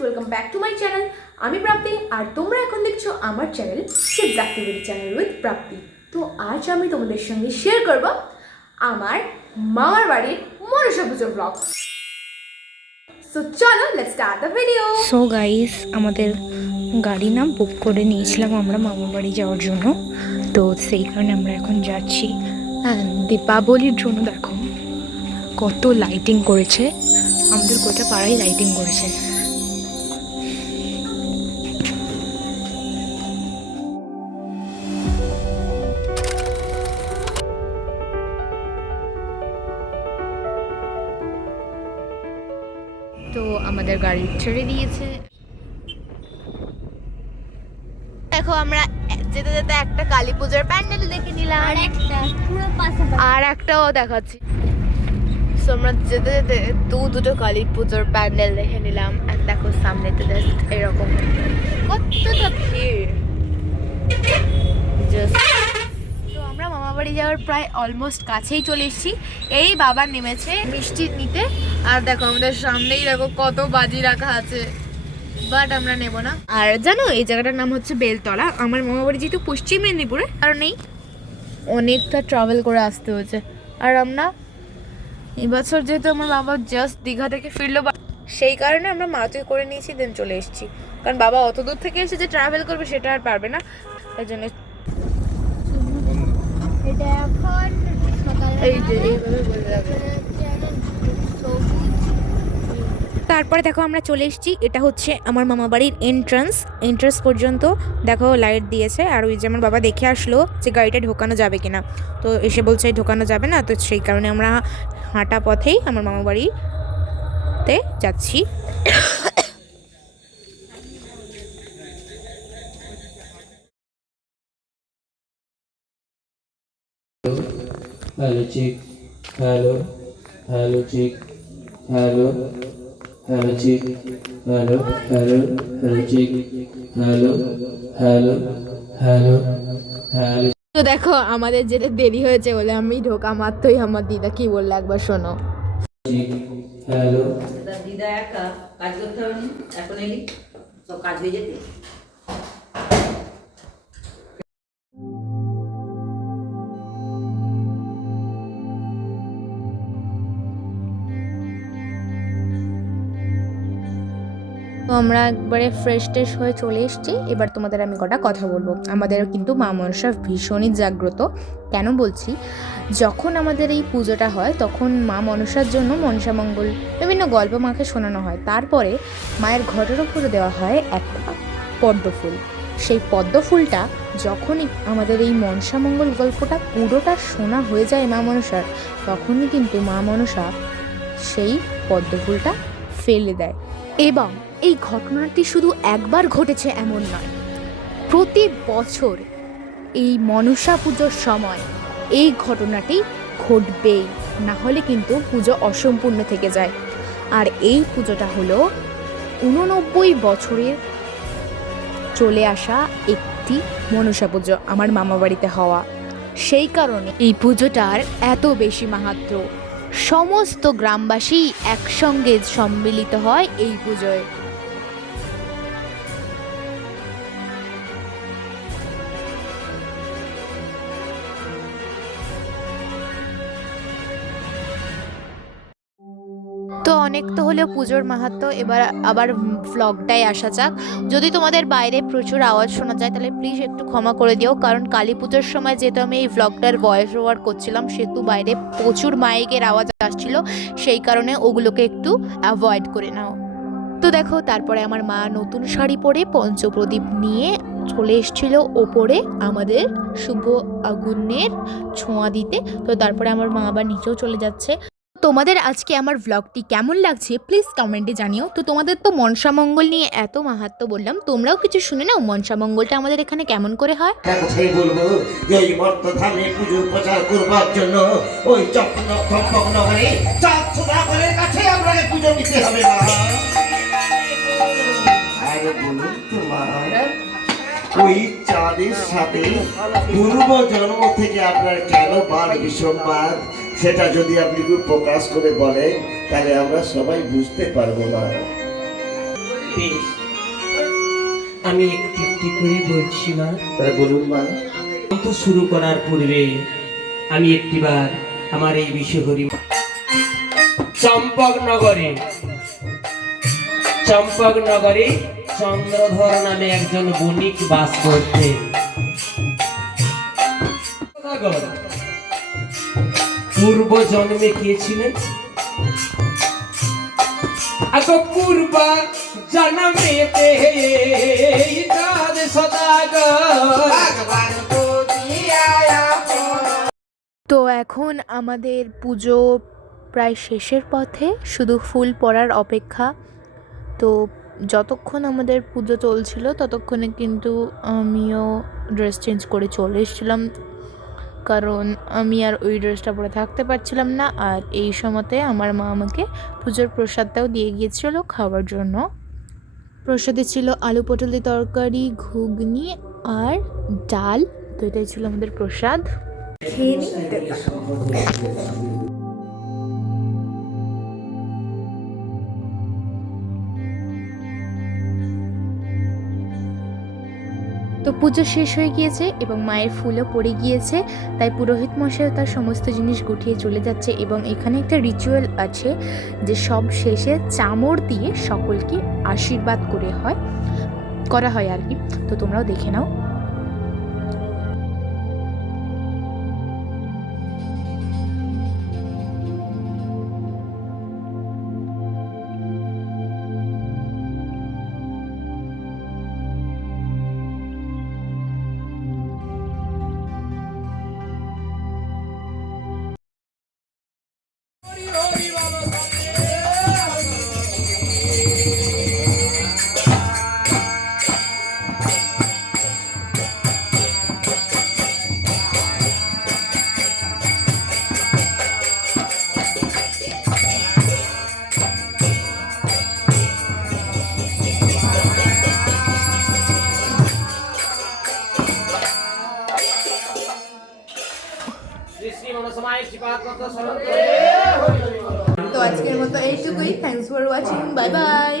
Welcome back to my channel. আমি প্রাপ্তি আর তোমরা এখন দেখছো আমার চ্যানেল শিবস অ্যাক্টিভিটি চ্যানেল উইথ প্রাপ্তি। তো আজ আমি তোমাদের সঙ্গে শেয়ার করব আমার মামার বাড়ির মনসা পুজো ব্লগ। সো চলো let's start the video. So guys, আমাদের গাড়ি না বুক করে নিয়েছিলাম আমরা মামার বাড়ি যাওয়ার জন্য। তো সেই কারণে আমরা এখন যাচ্ছি। দীপাবলির জন্য দেখো কত লাইটিং করেছে, আমাদের গোটা পাড়ায় লাইটিং করেছে। তো আমাদের গাড়ি ছেড়ে দিয়েছে। দেখো আমরা যেতে যেতে একটা কালী পুজোর প্যান্ডেল দেখে নিলাম, আর একটাও দেখাচ্ছি। তো আমরা যেতে যেতে দুটো কালী পুজোর প্যান্ডেল দেখে নিলাম। আর দেখো সামনেতে জাস্ট এরকম কতটা ভিড়। তো আমরা মামা বাড়ি যাওয়ার প্রায় অলমোস্ট কাছেই চলে এসেছি। এই বাবা নেমেছে মিষ্টি নিতে, আর দেখো আমাদের সামনেই দেখো কত বাজি রাখা আছে, বাট আমরা নেব না। আর জানো এই জায়গাটার নাম হচ্ছে বেলতলা। আমার মামা বাড়ি যেহেতু পশ্চিম মেদিনীপুরে, কারণেই অনেকটা ট্রাভেল করে আসতে হয়েছে। আর আমরা এবছর যেহেতু আমার বাবা জাস্ট দীঘা থেকে ফিরলো, সেই কারণে আমরা মাতুই করে নিয়েছি, দেন চলে এসেছি। কারণ বাবা অত দূর থেকে এসে যে ট্রাভেল করবে সেটা আর পারবে না, তাই জন্য এই যে এইভাবে বলে যাবে। তারপরে দেখো আমরা চলে এসেছি। এটা হচ্ছে আমার মামা বাড়ির এন্ট্রান্স পর্যন্ত দেখো লাইট দিয়েছে। আর ওই যে আমার বাবা দেখে আসলো যে গাড়িটা ঢোকানো যাবে কিনা, তো এসে বলছে ঢোকানো যাবে না। তো সেই কারণে আমরা হাঁটা পথেই আমার মামা বাড়িতে যাচ্ছি। হ্যালো চিক, হ্যালো হ্যালো চিক, হ্যালো হ্যালো চিক, হ্যালো হ্যালো হ্যালো চিক, হ্যালো হ্যালো হ্যালো হ্যালো। তো দেখো আমাদের যেতে দেরি হয়েছে বলে আমি ঢোকা মাত্রই আমার দিদা কি বললো একবার শোনো। হ্যালো দিদা একা কাজ করতে হবে না, এখন এলি সব কাজ হয়ে যেতে। তো আমরা একবারে ফ্রেশ ট্রেশ হয়ে চলে এসেছি। এবার তোমাদের আমি কটা কথা বলবো। আমাদের কিন্তু মা মনসা ভীষণই জাগ্রত। কেন বলছি, যখন আমাদের এই পুজোটা হয় তখন মা মনসার জন্য মনসা মঙ্গল বিভিন্ন গল্প মাকে শোনানো হয়। তারপরে মায়ের ঘরের ওপরে দেওয়া হয় একটা পদ্ম ফুল। সেই পদ্ম ফুলটা যখনই আমাদের এই মনসা মঙ্গল গল্পটা পুরোটা শোনা হয়ে যায় মা মনসার, তখনই কিন্তু মা মনসা সেই পদ্ম ফুলটা ফেলে দেয়। এবং এই ঘটনাটি শুধু একবার ঘটেছে এমন নয়, প্রতি বছর এই মনসা পুজোর সময় এই ঘটনাটি ঘটবেই, না হলে কিন্তু পুজো অসম্পূর্ণ থেকে যায়। আর এই পুজোটা হলো 89 বছরের চলে আসা একটি মনসা পুজো আমার মামা বাড়িতে হওয়া। সেই কারণে এই পুজোটার এত বেশি মাহাত্ম্য। সমস্ত গ্রামবাসী একসঙ্গে সম্মিলিত হয় এই পুজোয়। তো অনেক তো হলেও পুজোর মাহাত্ম্য, এবার আবার ভ্লগটাই আসা যাক। যদি তোমাদের বাইরে প্রচুর আওয়াজ শোনা যায় তাহলে প্লিজ একটু ক্ষমা করে দিও, কারণ কালী পুজোর সময় যেহেতু আমি এই ভ্লগটার ভয়েস ওভার করছিলাম সেহেতু বাইরে প্রচুর মাইকের আওয়াজ আসছিল, সেই কারণে ওগুলোকে একটু অ্যাভয়েড করে নাও। তো দেখো তারপরে আমার মা নতুন শাড়ি পরে পঞ্চপ্রদীপ নিয়ে চলে এসেছিল ওপরে আমাদের শুভ আগুনের ছোঁয়া দিতে। তো তারপরে আমার মা আবার নিচেও চলে যাচ্ছে। তোমাদের আজকে আমার ভ্লগটি কেমন লাগছে প্লিজ কমেন্টে জানিও। তো তোমাদের তো মনসা মঙ্গল নিয়ে এত মাহাত্ম্য বললাম, তোমরাও কিছু শুনে নাও মনসা মঙ্গলটা আমাদের এখানে কেমন করে হয়। কথাই বলবো যে ওই মর্তধামে পুজো প্রচার করবার জন্য ওই চম্পকনগরে চাঁদ সুধাকরের কাছে আমরা পুজো দিতে হবে না। আরে বলুন তো মা, ওই চাঁদের সাথে পূর্ব জন্ম থেকে আপনার কেন বাদ বিসম্বাদ, সেটা যদি আপনি প্রকাশ করে বলেন তাহলে আমরা সবাই বুঝতে পারবো না। বেশ, আমি একটু একটু করে বলছি না। তাহলে বলুন মা। কিন্তু শুরু করার পূর্বে আমি একটিবার আমার এই বিশ্বহরি চম্পকনগরে চন্দ্রধর নামে একজন বণিক বাস করতেন। পূর্ব জন্মে কে ছিলেন? পূর্ব জন্মে তো এখন আমাদের পুজো প্রায় শেষের পথে, শুধু ফুল পড়ার অপেক্ষা। তো যতক্ষণ আমাদের পুজো চলছিল ততক্ষণে কিন্তু আমিও ড্রেস চেঞ্জ করে চলে এসেছিলাম, কারণ আমি আর ওই ড্রেসটা পরে থাকতে পারছিলাম না। আর এই সময়তে আমার মা আমাকে পুজোর প্রসাদটাও দিয়ে গিয়েছিল খাওয়ার জন্য। প্রসাদে ছিল আলু পটল দিয়ে তরকারি, ঘুগনি আর ডাল। তো এটাই ছিল আমাদের প্রসাদ। খেয়ে নিই। তো পুজো শেষ হয়ে গিয়েছে এবং মায়ের ফুলও পড়ে গিয়েছে, তাই পুরোহিত মশাই তার সমস্ত জিনিস গুটিয়ে চলে যাচ্ছে। এবং এখানে একটা রিচুয়াল আছে যে সব শেষে চামড় দিয়ে সকলকে আশীর্বাদ করা হয় আর কি। তো তোমরাও দেখে নাও। তো আজকের মতো এইটুকুই। Thanks for watching, bye bye.